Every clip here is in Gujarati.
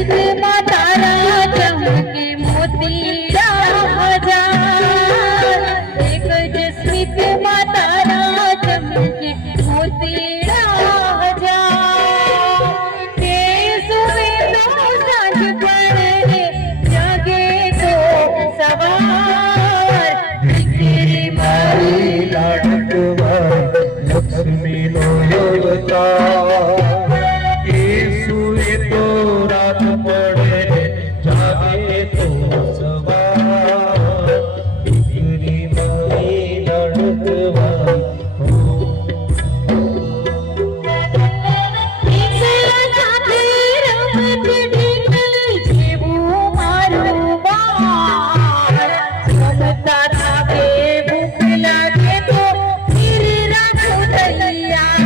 સ્મિતમાં તારા ચમકે મોતીડા હજાર, એક જ સ્મિતમાં તારા ચમકે મોતીડા હજાર. તે સુવે તો સાંજ પડે, જાગે તો સવાર. દીકરી મારી લાડકવાય લક્ષ્મીનો અવતાર. એ સુવે તો રાત પડે, જાગે તો સવાર. દીકરી મારી લાડકવાય ઢીંગલા સાથે રમત ઢીંગલી જેવું મારું બાળ. રમતા થાકે ભૂખ લાગે તો ખીર રાખું તૈયાર.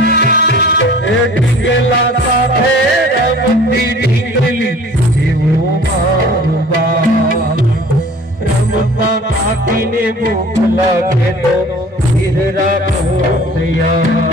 એ ઢીંગલા સાથે રમતી ઢીંગલી જેવું મારું બાળ. રમતા કાકીને ભૂખ લાગે તો ખીર રાખો તૈયાર.